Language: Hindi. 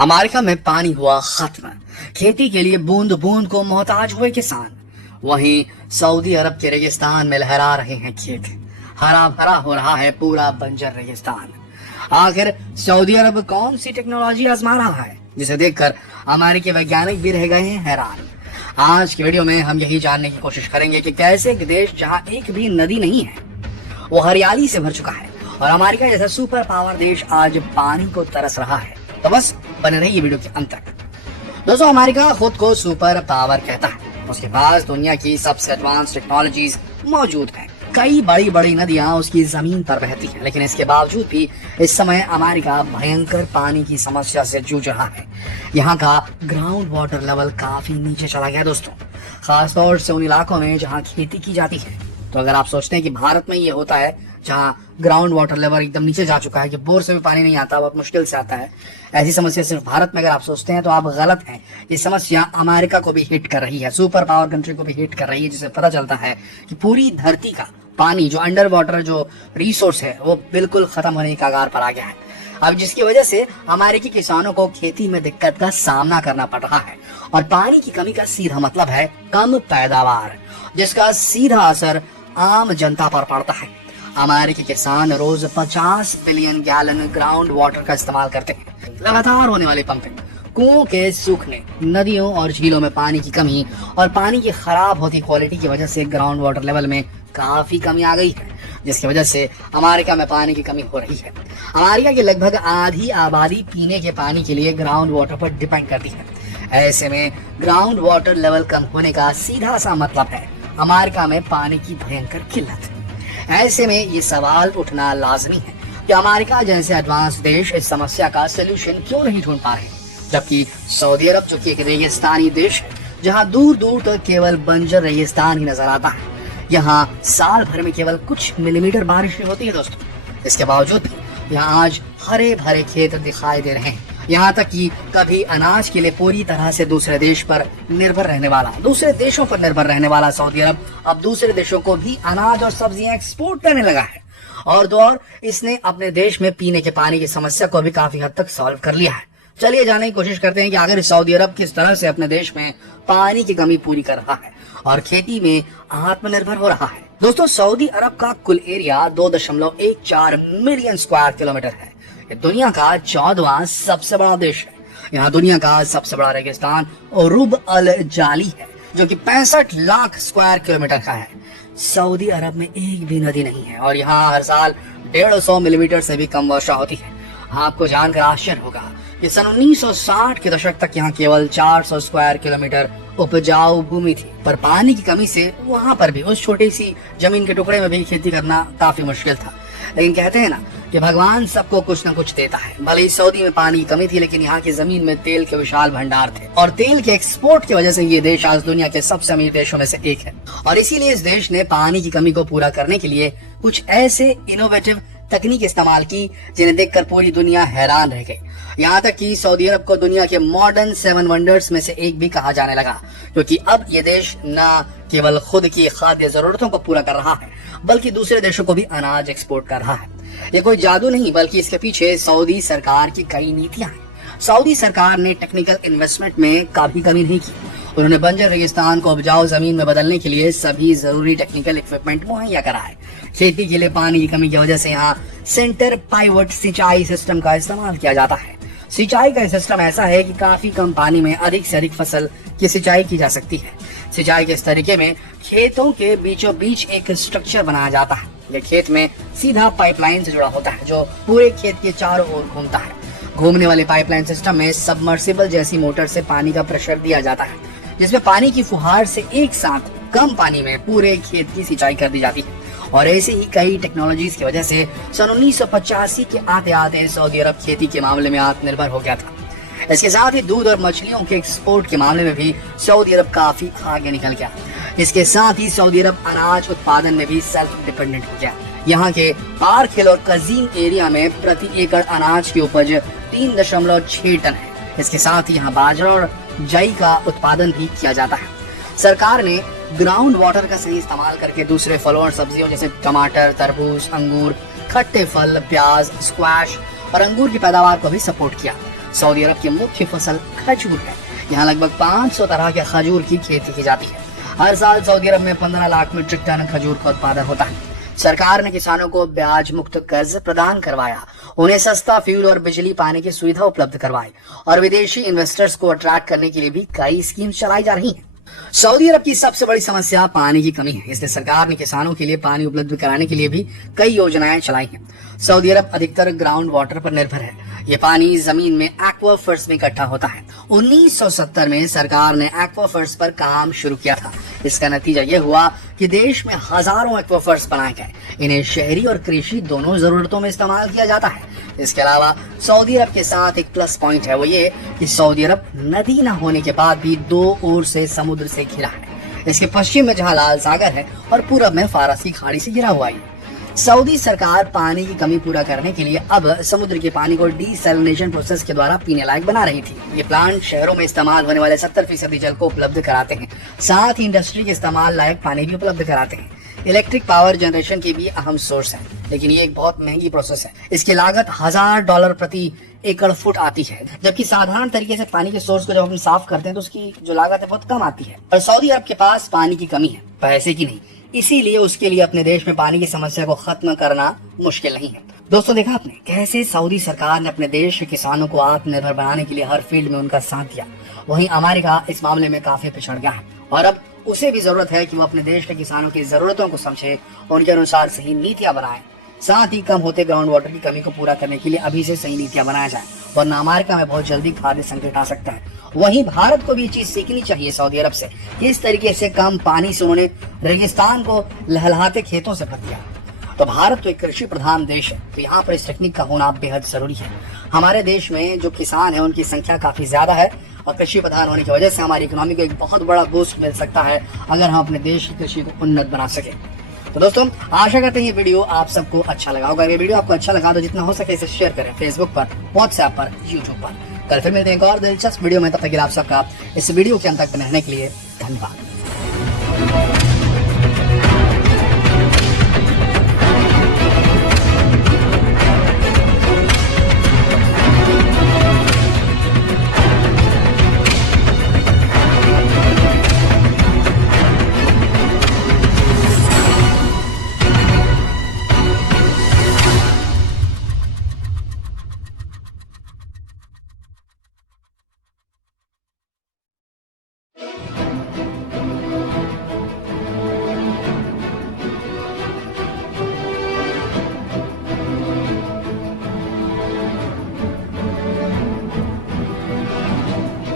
अमेरिका में पानी हुआ खत्म, खेती के लिए बूंद बूंद को मोहताज हुए किसान। वहीं सऊदी अरब के रेगिस्तान में लहरा रहे हैं खेत, हरा भरा हो रहा है पूरा बंजर रेगिस्तान। आखिर सऊदी अरब कौन सी टेक्नोलॉजी आजमा रहा है जिसे देखकर अमेरिकी वैज्ञानिक भी रह गए हैं हैरान। आज की वीडियो में हम यही जानने की कोशिश करेंगे कि कैसे एक देश जहां एक भी नदी नहीं है वो हरियाली से भर चुका है और अमेरिका जैसा सुपर पावर देश आज पानी को तरस रहा है। तो बस बने रहिए वीडियो के अंत तक। दोस्तों, अमेरिका खुद को सुपर पावर कहता है, उसके पास दुनिया की सबसे एडवांस टेक्नोलॉजीज मौजूद है। कई बड़ी बड़ी नदियां उसकी जमीन पर बहती हैं, लेकिन इसके बावजूद भी इस समय अमेरिका भयंकर पानी की समस्या से जूझ रहा है। यहाँ का ग्राउंड वाटर लेवल काफी नीचे चला गया दोस्तों, खासतौर से उन इलाकों में जहाँ खेती की जाती है। तो अगर आप सोचते हैं कि भारत में ये होता है जहाँ ग्राउंड वाटर लेवल एकदम नीचे जा चुका है कि बोर से भी पानी नहीं आता, बहुत मुश्किल से आता है, ऐसी समस्या सिर्फ भारत में अगर आप सोचते हैं तो आप गलत हैं। ये समस्या अमेरिका को भी हिट कर रही है, सुपर पावर कंट्री को भी हिट कर रही है, जिससे पता चलता है कि पूरी धरती का पानी जो अंडर वाटर जो रिसोर्स है वो बिल्कुल खत्म होने की कगार पर आ गया है। अब जिसकी वजह से अमेरिकी किसानों को खेती में दिक्कत का सामना करना पड़ रहा है और पानी की कमी का सीधा मतलब है कम पैदावार, जिसका सीधा असर आम जनता पर पड़ता है। अमेरिकी किसान रोज 50 बिलियन गैलन ग्राउंड वाटर का इस्तेमाल करते हैं। लगातार होने वाली पंपिंग, कुओं के सूखने, नदियों और झीलों में पानी की कमी और पानी की खराब होती क्वालिटी की वजह से ग्राउंड वाटर लेवल में काफी कमी आ गई है, जिसकी वजह से अमेरिका में पानी की कमी हो रही है। अमेरिका की लगभग आधी आबादी पीने के पानी के लिए ग्राउंड वाटर पर डिपेंड करती है। ऐसे में ग्राउंड वाटर लेवल कम होने का सीधा सा मतलब है अमेरिका में पानी की भयंकर किल्लत। ऐसे में ये सवाल उठना लाजमी है कि अमेरिका जैसे एडवांस देश इस समस्या का सलूशन क्यों नहीं ढूंढ पा रहे, जबकि सऊदी अरब जो कि एक रेगिस्तानी देश है जहां दूर दूर तक केवल बंजर रेगिस्तान ही नजर आता है, यहाँ साल भर में केवल कुछ मिलीमीटर बारिश ही होती है दोस्तों। इसके बावजूद भी यहाँ आज हरे भरे खेत दिखाई दे रहे हैं। यहाँ तक कि कभी अनाज के लिए पूरी तरह से दूसरे देशों पर निर्भर रहने वाला सऊदी अरब अब दूसरे देशों को भी अनाज और सब्जियां एक्सपोर्ट करने लगा है। और तो और इसने अपने देश में पीने के पानी की समस्या को भी काफी हद तक सॉल्व कर लिया है। चलिए जानने की कोशिश करते हैं कि आखिर सऊदी अरब किस तरह से अपने देश में पानी की कमी पूरी कर रहा है और खेती में आत्मनिर्भर हो रहा है। दोस्तों, सऊदी अरब का कुल एरिया 2.14 मिलियन स्क्वायर किलोमीटर है। ये दुनिया का 14वां सबसे बड़ा देश है। यहाँ दुनिया का सबसे बड़ा रेगिस्तान रुब अल जाली है जो कि 65 लाख स्क्वायर किलोमीटर का है। सऊदी अरब में एक भी नदी नहीं है और यहाँ हर साल 150 मिलीमीटर से भी कम वर्षा होती है। आपको जानकर आश्चर्य होगा कि सन 1960 के दशक तक यहाँ केवल 400 स्क्वायर किलोमीटर उपजाऊ भूमि थी, पर पानी की कमी से वहाँ पर भी उस छोटी सी जमीन के टुकड़े में भी खेती करना काफी मुश्किल था। लेकिन कहते हैं ना कि भगवान सबको कुछ न कुछ देता है। भले ही सऊदी में पानी की कमी थी, लेकिन यहाँ की जमीन में तेल के विशाल भंडार थे और तेल के एक्सपोर्ट की वजह से ये देश आज दुनिया के सबसे अमीर देशों में से एक है। और इसीलिए इस देश ने पानी की कमी को पूरा करने के लिए कुछ ऐसे इनोवेटिव तकनीक इस्तेमाल की जिन्हें देखकर पूरी दुनिया हैरान रह गई। यहाँ तक कि सऊदी अरब को दुनिया के मॉडर्न 7 वंडर्स में से एक भी कहा जाने लगा, क्योंकि अब ये देश न केवल खुद की खाद्य जरूरतों को पूरा कर रहा है बल्कि दूसरे देशों को भी अनाज एक्सपोर्ट कर रहा है। ये कोई जादू नहीं, बल्कि इसके पीछे सऊदी सरकार की कई नीतियां हैं। सऊदी सरकार ने टेक्निकल इन्वेस्टमेंट में काफी कमी नहीं की। उन्होंने बंजर रेगिस्तान को उपजाऊ जमीन में बदलने के लिए सभी जरूरी टेक्निकल इक्विपमेंट मुहैया कराए। खेती के लिए पानी की कमी की वजह से यहाँ सेंटर पाइवट सिंचाई सिस्टम का इस्तेमाल किया जाता है। सिंचाई का सिस्टम ऐसा है कि काफी कम पानी में अधिक से अधिक फसल की सिंचाई की जा सकती है। सिंचाई के इस तरीके में खेतों के बीचों बीच एक स्ट्रक्चर बनाया जाता है। यह खेत में सीधा पाइपलाइन से जुड़ा होता है जो पूरे खेत के चारों ओर घूमता है। घूमने वाले पाइपलाइन सिस्टम में सबमर्सिबल जैसी मोटर से पानी का प्रेशर दिया जाता है, जिसमें पानी की फुहार से एक साथ कम पानी में पूरे खेत की सिंचाई कर दी जाती है। और ऐसे ही कई टेक्नोलॉजीज की वजह से सन 1985 के आते आते सऊदी अरब खेती के मामले में आत्मनिर्भर हो गया था। इसके साथ ही दूध और मछलियों के एक्सपोर्ट के मामले में भी सऊदी अरब काफी आगे निकल गया। इसके साथ ही सऊदी अरब अनाज उत्पादन में भी सेल्फ डिपेंडेंट हो गया। यहाँ के पारखिल और कजीम एरिया में प्रति एकड़ अनाज की उपज 3.6 टन है। इसके साथ ही यहाँ बाजरा और जई का उत्पादन भी किया जाता है। सरकार ने ग्राउंड वाटर का सही इस्तेमाल करके दूसरे फलों और सब्जियों जैसे टमाटर, तरबूज, अंगूर, खट्टे फल, प्याज, स्क्वैश और अंगूर की पैदावार को भी सपोर्ट किया। सऊदी अरब की मुख्य फसल खजूर है। यहाँ लगभग 500 तरह के खजूर की खेती की जाती है। हर साल सऊदी अरब में 15 लाख मीट्रिक टन खजूर का उत्पादन होता है। सरकार ने किसानों को ब्याज मुक्त कर्ज प्रदान करवाया, उन्हें सस्ता फ्यूल और बिजली पानी की सुविधा उपलब्ध करवाई और विदेशी इन्वेस्टर्स को अट्रैक्ट करने के लिए भी कई स्कीम चलाई जा रही हैं। सऊदी अरब की सबसे बड़ी समस्या पानी की कमी है, इसलिए सरकार ने किसानों के लिए पानी उपलब्ध कराने के लिए भी कई योजनाएं चलाई हैं। सऊदी अरब अधिकतर ग्राउंड वाटर पर निर्भर है। ये पानी जमीन में एक्वाफर्स में इकट्ठा होता है। 1970 में सरकार ने एक्वाफर्स पर काम शुरू किया था। इसका नतीजा ये हुआ कि देश में हजारों एक्वाफर्स बनाए गए। इन्हें शहरी और कृषि दोनों जरूरतों में इस्तेमाल किया जाता है। इसके अलावा सऊदी अरब के साथ एक प्लस पॉइंट है, वो ये कि सऊदी अरब नदी न होने के बाद भी 2 ओर से समुद्र से घिरा है। इसके पश्चिम में जहां लाल सागर है और पूरब में फारसी खाड़ी से घिरा हुआ है। सऊदी सरकार पानी की कमी पूरा करने के लिए अब समुद्र के पानी को डीसैलिनेशन प्रोसेस के द्वारा पीने लायक बना रही थी। ये प्लांट शहरों में इस्तेमाल होने वाले 70% जल को उपलब्ध कराते हैं, साथ ही इंडस्ट्री के इस्तेमाल लायक पानी भी उपलब्ध कराते हैं। इलेक्ट्रिक पावर जनरेशन की भी अहम सोर्स है, लेकिन ये एक बहुत महंगी प्रोसेस है। इसकी लागत $1000 प्रति एकड़ फुट आती है, जबकि साधारण तरीके से पानी के सोर्स को जब हम साफ करते हैं तो उसकी जो लागत है बहुत कम आती है। और सऊदी अरब के पास पानी की कमी है, पैसे की नहीं, इसीलिए उसके लिए अपने देश में पानी की समस्या को खत्म करना मुश्किल नहीं है। दोस्तों, देखा आपने कैसे सऊदी सरकार ने अपने देश के किसानों को आत्मनिर्भर बनाने के लिए हर फील्ड में उनका साथ दिया। वहीं अमेरिका इस मामले में काफी पिछड़ गया है और अब उसे भी जरूरत है कि वो अपने देश के किसानों की जरूरतों को समझे, उनके अनुसार सही नीतियां बनाए। साथ ही कम होते ग्राउंड वाटर की कमी को पूरा करने के लिए अभी से सही नीतियां बनाया जाए, वरना अमेरिका में बहुत जल्दी खाद्य संकट आ सकता है। वहीं भारत को भी ये चीज सीखनी चाहिए सऊदी अरब से। किस तरीके से कम पानी से उन्होंने रेगिस्तान को लहलहाते खेतों से भर दिया। तो भारत तो एक कृषि प्रधान देश है, तो यहाँ पर इस टेक्निक का होना बेहद जरूरी है। हमारे देश में जो किसान है उनकी संख्या काफी ज्यादा है और कृषि प्रधान होने की वजह से हमारी इकोनॉमी को एक बहुत बड़ा बूस्ट मिल सकता है अगर हम अपने देश की कृषि को उन्नत बना सके। तो दोस्तों, आशा करते हैं ये वीडियो आप सबको अच्छा लगा होगा। ये वीडियो आपको अच्छा लगा तो जितना हो सके इसे शेयर करें फेसबुक पर, व्हाट्सएप पर, यूट्यूब पर। कल फिर मिलते हैं एक और दिलचस्प वीडियो में। तब तक आप सबका इस वीडियो के अंत तक रहने के लिए धन्यवाद।